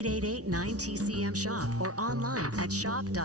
888-9TCM Shop or online at shop.tcm.com.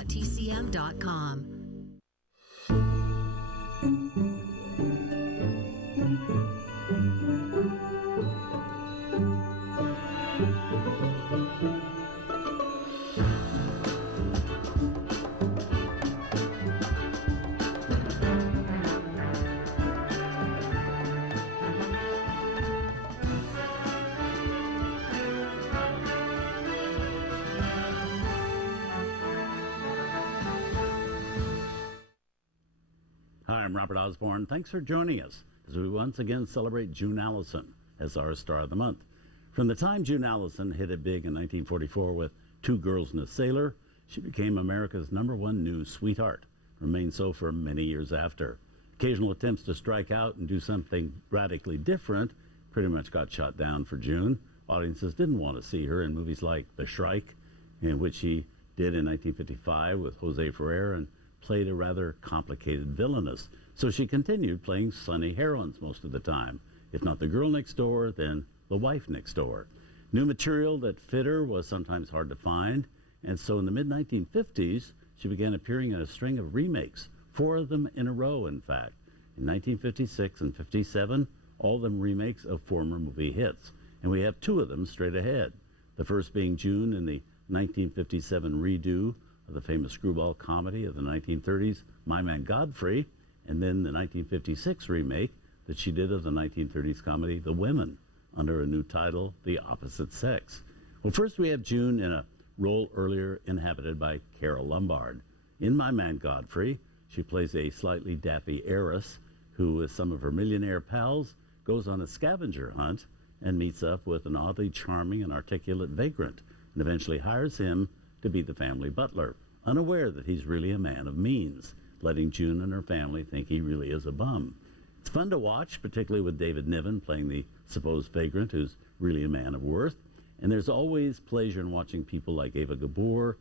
Hi, I'm Robert Osborne. Thanks for joining us as we once again celebrate June Allyson as our Star of the Month. From the time June Allyson hit it big in 1944 with Two Girls and a Sailor, she became America's #1 news sweetheart, remained so for many years after. Occasional attempts to strike out and do something radically different pretty much got shot down for June. Audiences didn't want to see her in movies like The Shrike, in which she did in 1955 with Jose Ferrer and played a rather complicated villainess. So she continued playing sunny heroines most of the time. If not the girl next door, then the wife next door. New material that fit her was sometimes hard to find, and so in the mid-1950s, she began appearing in a string of remakes, 4 of them in a row, in fact. In 1956 and 57, all of them remakes of former movie hits, and we have 2 of them straight ahead. The first being June in the 1957 redo of the famous screwball comedy of the 1930s, My Man Godfrey, and then the 1956 remake that she did of the 1930s comedy, The Women, under a new title, The Opposite Sex. Well, first we have June in a role earlier inhabited by Carole Lombard. In My Man Godfrey, she plays a slightly daffy heiress who, with some of her millionaire pals, goes on a scavenger hunt and meets up with an oddly charming and articulate vagrant, and eventually hires him to be the family butler, unaware that he's really a man of means, letting June and her family think he really is a bum. It's fun to watch, particularly with David Niven playing the supposed vagrant who's really a man of worth. And there's always pleasure in watching people like Ava Gabor,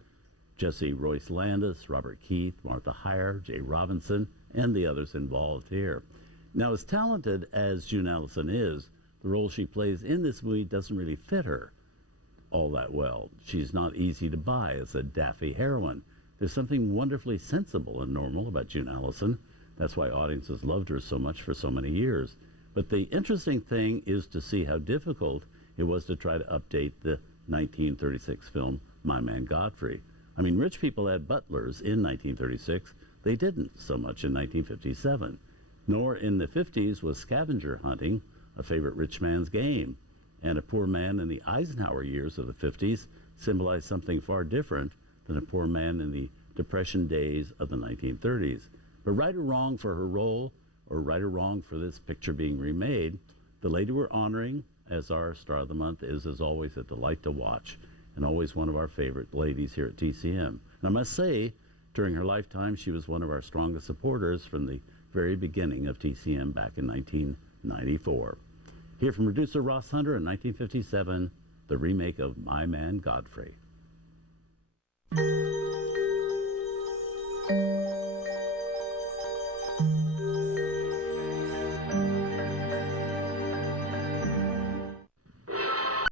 Jesse Royce Landis, Robert Keith, Martha Heyer, Jay Robinson, and the others involved here. Now, as talented as June Allyson is, the role she plays in this movie doesn't really fit her all that well. She's not easy to buy as a daffy heroine. There's something wonderfully sensible and normal about June Allyson. That's why audiences loved her so much for so many years. But the interesting thing is to see how difficult it was to try to update the 1936 film My Man Godfrey. I mean, rich people had butlers in 1936. They didn't so much in 1957. Nor in the 50s was scavenger hunting a favorite rich man's game. And a poor man in the Eisenhower years of the 50s symbolized something far different than a poor man in the Depression days of the 1930s. But right or wrong for her role, or right or wrong for this picture being remade, the lady we're honoring as our Star of the Month is, as always, a delight to watch, and always one of our favorite ladies here at TCM. And I must say, during her lifetime, she was one of our strongest supporters from the very beginning of TCM back in 1994. Here from producer Ross Hunter in 1957, the remake of My Man Godfrey.